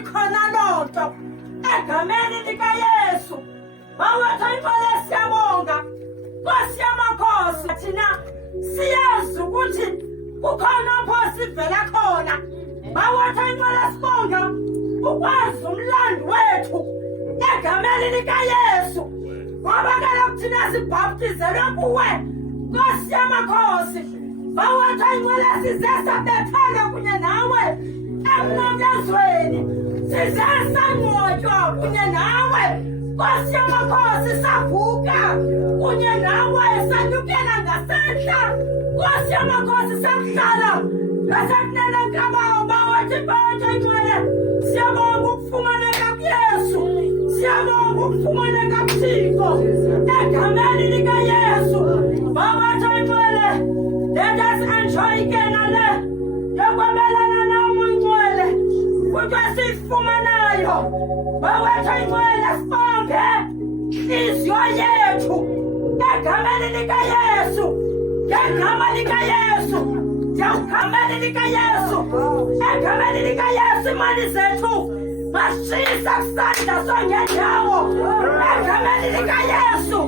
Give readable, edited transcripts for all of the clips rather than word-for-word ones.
ikhona lonto egameni likaYesu. Bawethu inqola siyabonga. Nkosi yamakhosi, thina siyazi ukuthi kukhona apho sivela khona. Bawethu inqola sibonga ukwazi umlando wethu egameni likaYesu. Ngoba kaloku thina sibhaptizelwe kuwe, Nkosi yamakhosi. Bawethu inqola size sabethana kunye nawe emnqamlezweni. Size sangcwatywa kunye nawe, Nkosi yamakhosi, savuka kunye nawe, sanyukela ngasentla, Nkosi yamakhosi, sakuhlala ngasekunene kabawo. Bawethu inqwele, siyabonga ukufumaneka kuYesu, siyabonga ukufumaneka kuThixo egameni likaYesu. Bawethu inqwele, let us enjoy igena le yokwabelana nawe inqwele futhi esiyifumanayo. Bawethu inqwele, sibonge inhliziyo yethu egameni likaYesu, ngegama likaYesu, ngegameni likaYesu, egameni likaYesu. Imali zethu masishisa kusandla songendawo egameni likaYesu,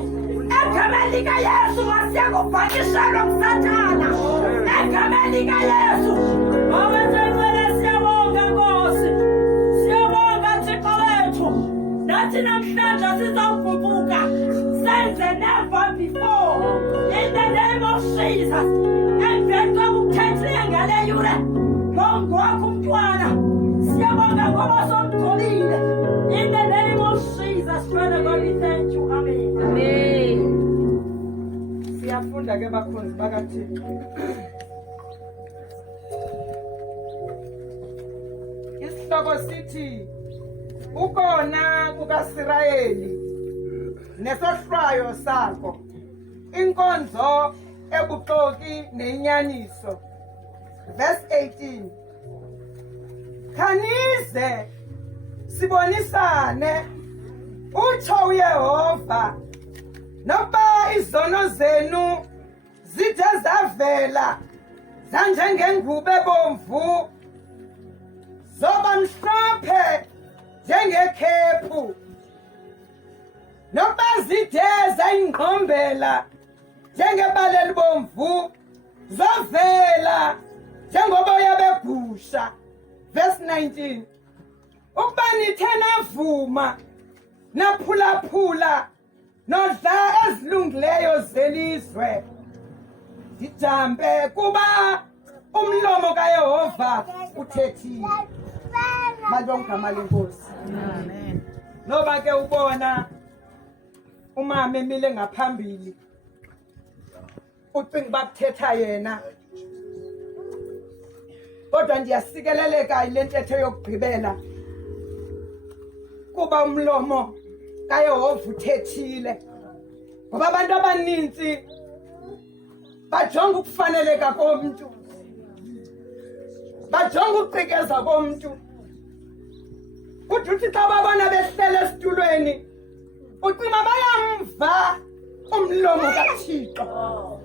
egameni likaYesu. Masiyakubhakishelwa kuSathana egameni likaYesu. Bawethu inqwele, siyabonga Nkosi, siyabonga Thixo wethu. Nathi namhlanje sizawuguquka senze never before in the name of Jesus. Emveni kokukhethile ngale yure ngongwakho umntwana, siyabonga ngoba somgcolile in the name of Jesus. Father God, we thank you. Amen. Amen. Siyafunda ke bakhonzi bakaThixo. Isihloko sithi ukona kukaSirayeli nesohlwayo sakho, inkonzo ebuxoki nenyaniso. Verse 18. Khanize sibonisane, utsho uYehova, nokuba izono zenu zithe zavela zanjengengubo ebomvu, zoba mhlophe njengekhephu, nokuba zithe zayingqombela njengebala elibomvu, zovela njengoboya begusha. Verse 19. Ukuba nithe navuma naphulaphula nodla ezilungileyo zelizwe, ndijambe kuba umlomo kaYehova uthethile. Malongama lenkosi. Amen. Noba ke ubona umama emile ngaphambili, ucinga bakuthetha yena, kodwa ndiyasikeleleka ile ntetho yokugqibela, kuba umlomo kaYehova uthethile. Ngoba abantu abaninzi bajonga ukufaneleka komntu, bajonga ukuqikeza komntu. Uthi xa babona behlele esitulweni, ucima bayamva umlomo kaThixo,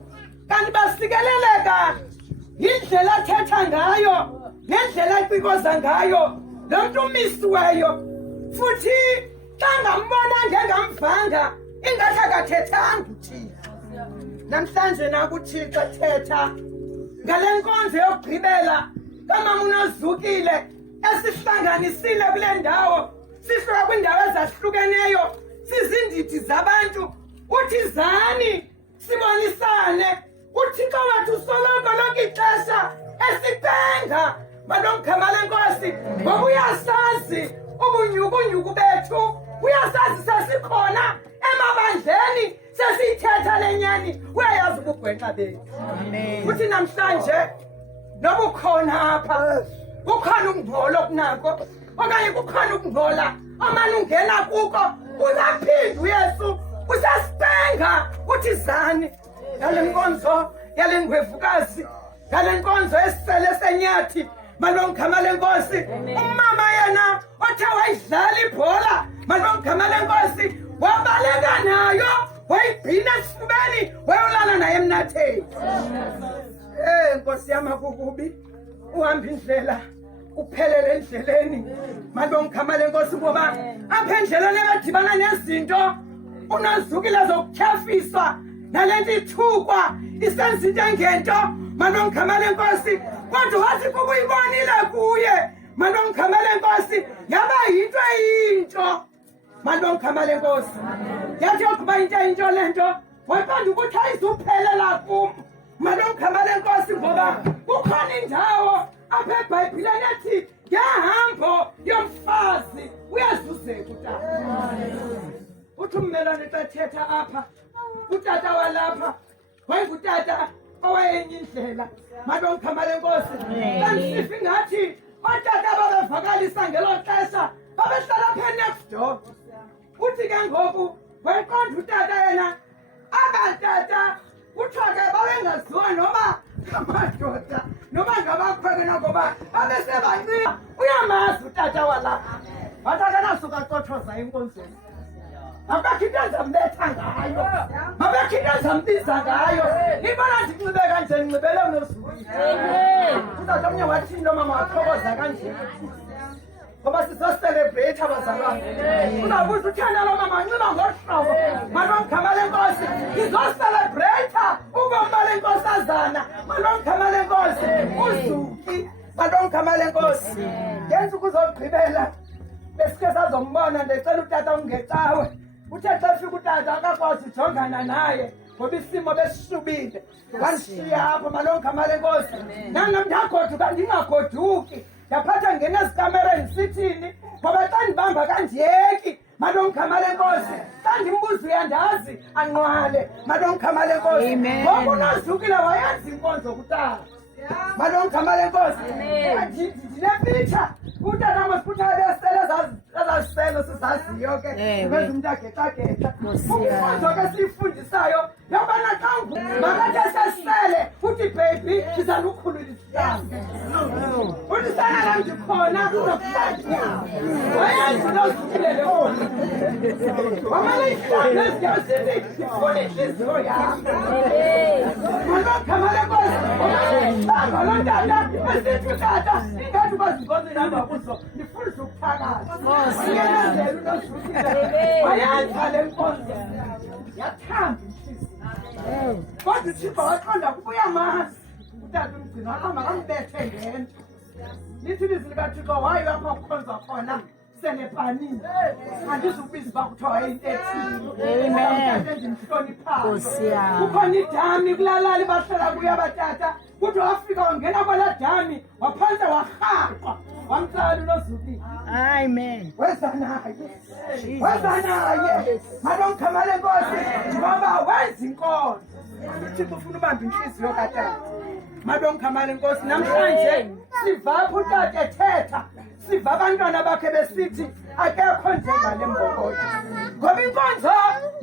kanti basikeleleka yindlela athetha ngayo nendlela aqikoza ngayo lo mntu umisiweyo. Futhi xa ngambona ngengamvanga ingathi akathethanga uThixo. Namhlanje nakuThixo ethetha ngale nkonzo yokugqibela kamama uNozukile, esihlanganisile kule ndawo, sihluka kwiindawo ezahlukeneyo, sizindidi zabantu. Uthi zani sibonisane, uThixo wethu soloko lonke ixesha esicenga malongama lenkosi, ngoba uyasazi ubunyukunyuku bethu, uyasazi sesikhona emabandleni, sesiyithetha le nyani, uyayazi ubugwenxa bethu. Uthi namhlanje noba ukhona apha, kukhona ukungcola okunako, okanye kukhona ukungcola amane ungena kuko, uzaphinda uYesu usasicenga. Uthi zani ngale nkonzo yale ngwevukazi, ngale nkonzo esisele senyathi malongama lenkosi. Umama yena othe wayidlala ibhola malongama lenkosi, wabaleka nayo, wayibhina esifubeni, wayolala naye emnatheni. Nkosi yami akukubi, uhamba indlela uphelele endleleni malongikhamale Nkosi ngoba apha endleleni ebedibana nezinto unazukile zokutyhafiswa nalento ithukwa isenza into engento malongikhamale Nkosi kodwa wathi kukuyibonile kuye malongikhamale Nkosi yaba yinto malongikhamale Nkosi yathi yokuba into lento waqonda ukuthi ayizuphelela kum malongikhamale Nkosi ngoba kukhona indawo apha eBhayibhileni ethi ngehambo yomfazi uyazuzeka utata uthi ummelwane xa thetha apha utata walapha wayengutata owayenye indlela malongikhamale Nkosi kanti ingathi otata babevakalisa ngelo xesha babehlala apha next door uthi ke ngoku waqonda utata yena abatata kuthiwa ke babengaziwa noba ngamadoda noba ngabakhweke ngoba babesebancinci uyamazi utata walapha wathi akanasuka cothoza enkonzweni akakho into ezambetha ngayo akakho into ezambiza ngayo ibona ndinxibe kanje ndinxibele unozuki utata omnye wathi into mama wathokoza kanje ngoba sizoselebrate abazalwane uzabuza uthena lo mama nxiba ngohlobo malongikhamale Nkosi izoselebrate ubomi bale nkosazana malongikhamale Nkosi uzuki malongikhamale Nkosi ngensuku zokugqibela besike sazombona ndicela utata ungecawe uthe xa fika utata akakwazi ujongana naye ngoba isimo besishubile wandishiya apho malongikhamale Nkosi nana ndagoduka ndingagoduki yaphatha ngena ezikamereni sithini ngoba xa ndibamba kandiyeki malongikhamale Nkosi xa ndimbuza uyandazi anqwale malongikhamale Nkosi ngoba unozukile wayenza inkonzo kutala malongikhamale Nkosi ndinepitsha utata mosikuthale esele ezaziselo sizaziyo ke benza umntu agexa umkonzo ke siyifundisayo yobana xa makathi esesele uthi baby ndiza lukhulula isiyanga uthi sana lam ndikhona kuzokuhlatywa wayenza unozukile le wamane ihlambe eziyosithi ndifuna intliziyo yam malongikhamale Nkosi loo tata esithi utata ingathi ubazinkonzo ihamba kuzo ndifundisa ukuthakaza wayenazela unozukile wayenza le nkonzo yathamba intliziyo kodwa uThixo waqonda kuba uyamazi utata umgcina wahamba kambethe ngento lithi ilizwi likaThixo wayo apha kukhonzwa khona senepanini andizubiza uba kuthiwa yinto ethile endimhloniphayo kukhona idami kulalali bahlala kuyo abatata kuthi wafika wangena kwalaa dami waphantse warhaqwa wamtsala unozukile amen weza naye malongikhamale Nkosi ngoba wenza inkonzo uThixo ufuna ubamba intliziyo katata malongikhamale Nkosi namhlanje siva apho utata ethetha siva abantwana bakhe besithi akekho njengale mbokodo ngoba inkonzo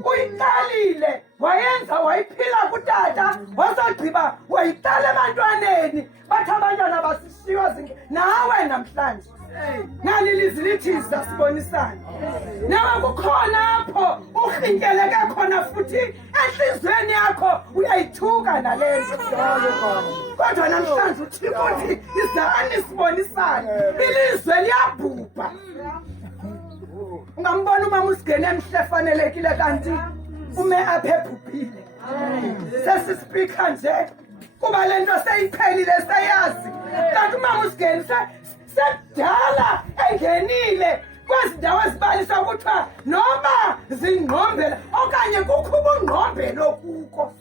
uyiqalile wayenza wayiphila kutata wasogqiba wayiqala ebantwaneni bathi abantwana basishiywa nawe namhlanje nali ilizwi lithi sibonisana nawe kukhona apho urhintyeleke khona futhi enhliziyweni yakho uyayithuka nale nto kodwa namhlanje uThixo uthi izani sibonisane ilizwe liyabhubha ungambona umama uSigenu emhle fanelekile kanti ume apha ebhubhile sesispika nje kuba le nto seyiphelile seyazi kanti umama uSigenu sekudala engenile kwezi ndawo ezibalisa kuthiwa noba zingqombela okanye kukho ubungqombelo kuko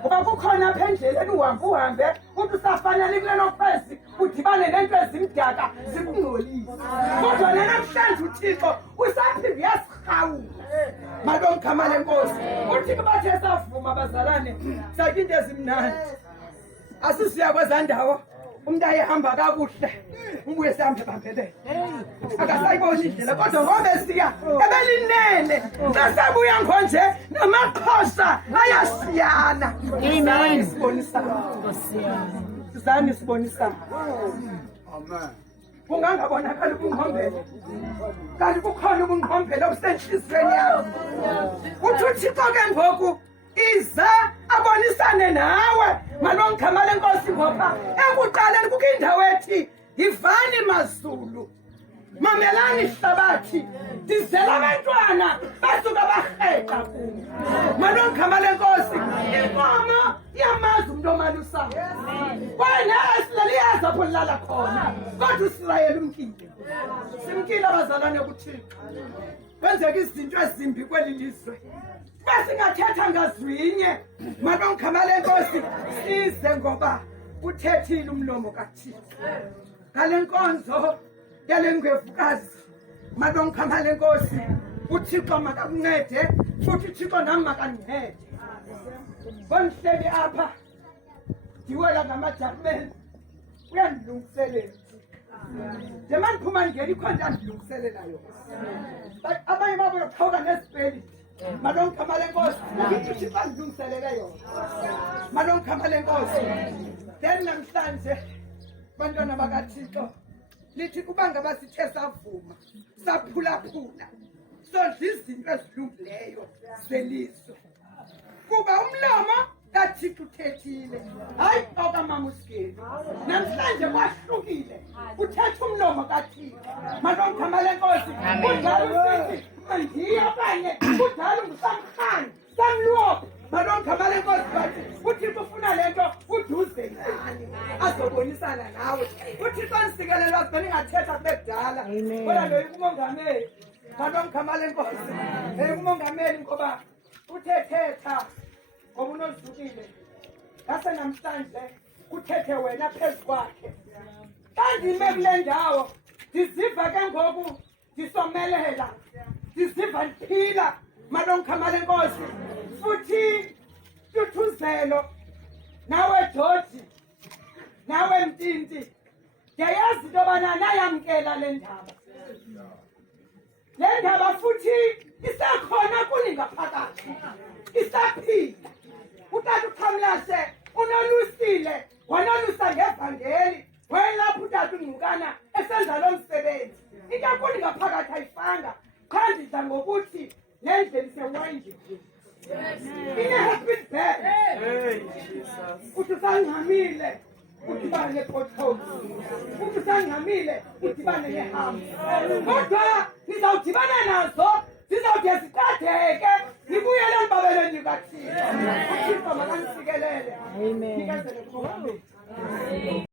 ngoba kukhona apha endleleni uhambe uthi usafanele kulelo khwezi udibane nento ezimdaka zikungcolise kodwa namhlanje uThixo usaphinde uyasirhawula malongikhamale Nkosi uThixo bathe savuma abazalane sakho into ezimnandi asisiya kwezaa ndawo umuntu ayehamba kakuhle ubuye sihambe bambelele akasayibona indlela kodwa ngoba siya ebelinene sasabuya ngonje namaqhosa ayasiyana amen sibonisana amen ungangabonakali ubungqombelo kanti kukhona ubungqombelo obusenhliziyweni yakho uthi uThixo ke ngoku iza abonisane nawe malongikhamale Nkosi ngoba ekuqaleni kukho indawo ethi yivani mazulu, mamelani hlabathi, ndizela abantwana basuka barheqa kum. Malongkhama lenkosi, inkomo iyamazi umntu omalusayo. Wena silaliyazi apho lilala khona, kodwa uSirayeli umkile. Simkile abazalwane kuThixo. Kwenzeka izinto ezimbi kweli lizwe. Singathetha ngazwinye, malongkhama lenkosi, size ngoba uthethile umlomo kaThixo. Ngale nkonzo yale ngwevukazi, malongkhama lenkosi, uThixo makakuncede, futhi uThixo nami makandincede. Bondihleli apha ndiwela ngamajarumeni, uyandilungiselela. Nje mandiphuma ngeli khona andilungiselela yona. Abanye babo yoqhawuka nesipeliti. Malongkhama lenkosi, uThixo andilungiselele yona. Malongkhama lenkosi. Then namhlanje bantwana bakaThixo, lithi kuba ngaba sithe savuma, saphulaphula, sondla izinto ezilungileyo zelizwe. Kuba umlomo kaThixo uthethile, hayi okamama uSigenu. Namhlanje kwahlukile, uthetha umlomo kaThixo. Malongkhama lenkosi, kudala usithi mandiye okanye kudala nguSamkhani, Samlophe. Malongkhama lenkosi bathi uThixo ufuna lento uduze ngani azobonisana nawe. uThixo ndisikelelwa zibe ningathetha kube kudala, kodwa lo umongameli. Malongkhama lenkosi, umongameli ngoba uthethetha ngoba unozukile. Ngase namhlanje uthethe wena phezu kwakhe. Xa ndime kule ndawo ndiziva ke ngoku ndisomelela, ndiziva ndiphila. Malongkhama lenkosi, futhi Tuthuzelo, nawe George, nawe Mtinti, ndiyayazi into yobana nayamkela le ndaba. Le ndaba futhi isekhona kuni ngaphakathi, isaphila. Utata uXhamlashe unolusile, wanolusa ngevangeli, wayelapho utata uNgqukana esenza lo msebenzi. Into kuni ngaphakathi ayifanga, qha ndidla ngokuthi le ndlela isewayini. Ine-habit bag. Uthi usangxamile, udibane ne-potholes. Uthi usangxamile, udibane ne-hams. Kodwa nizawudibana nazo, zizawude ziqatheke, nibuyele elubabelweni likaThixo. uThixo makanisikelele. Nikezele kumongameli.